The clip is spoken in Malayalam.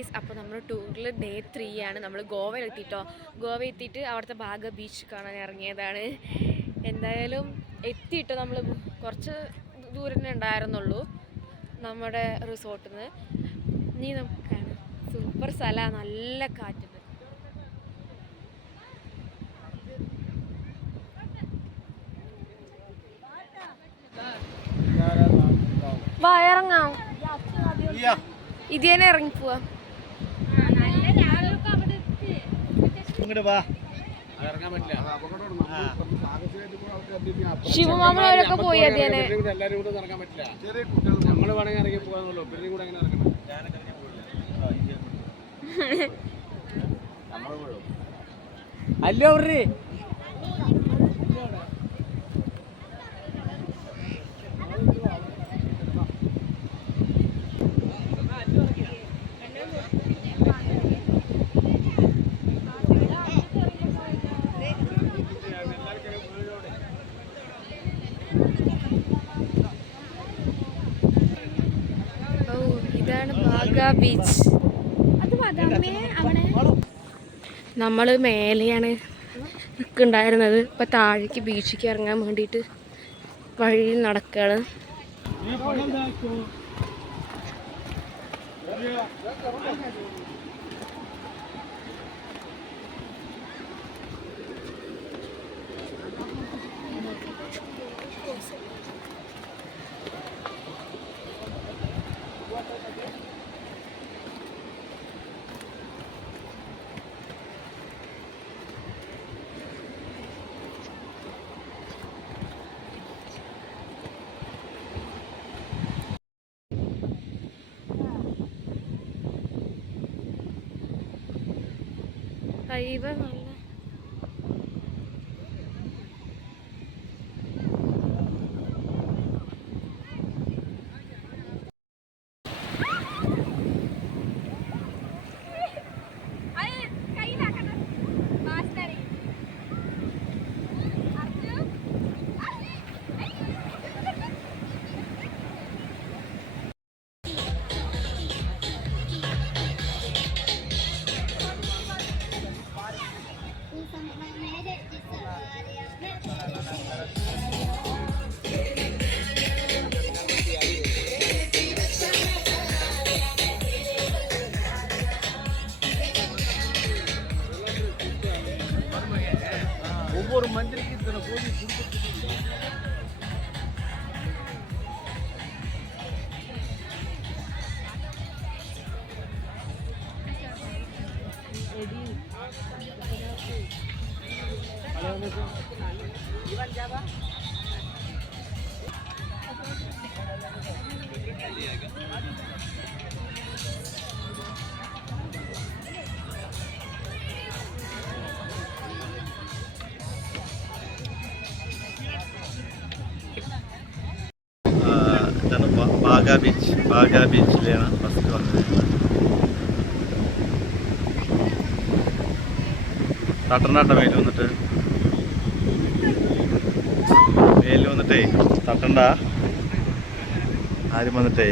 അപ്പോൾ നമ്മൾ ടൂറിൽ ഡേ 3 ആണ്. നമ്മൾ ഗോവയിൽ എത്തിയിട്ടോ. ഗോവ എത്തിയിട്ട് അവിടുത്തെ ബാഗ ബീച്ച് കാണാൻ ഇറങ്ങിയതാണ്. എന്തായാലും എത്തിയിട്ടോ. നമ്മൾ കുറച്ച് ദൂരം ഉണ്ടായിരുന്നുള്ളൂ നമ്മുടെ റിസോർട്ടിൽ നിന്ന്. നീ നമുക്ക് കാണാം. സൂപ്പർ സ്ഥലമാണ്, നല്ല കാറ്റുണ്ട്. വാ ഇറങ്ങാം, ഇതേനെ ഇറങ്ങി പോവാ. ശിവമാമനവരൊക്കെ പോയി അതേനെ. അല്ലോ ഇതാണ് ബാഗ ബീച്ച്. നമ്മൾ മേലെയാണ് നിൽക്കുന്നുണ്ടായിരുന്നത്. ഇപ്പം താഴേക്ക് ബീച്ചിലേക്ക് ഇറങ്ങാൻ വേണ്ടിയിട്ട് വഴിയിൽ നടക്കുകയാണ്. ഹൈവ നല്ല ஒவ்வொரு மஞ்சளுக்கு இத்தனை கோழி ബാഗ ബീച്ചിലാണ് ഫസ്റ്റ് വന്നത്. തട്ടണ്ടാട്ട വെയിൽ വന്നിട്ടേ തട്ടണ്ട ആരും വന്നിട്ടേ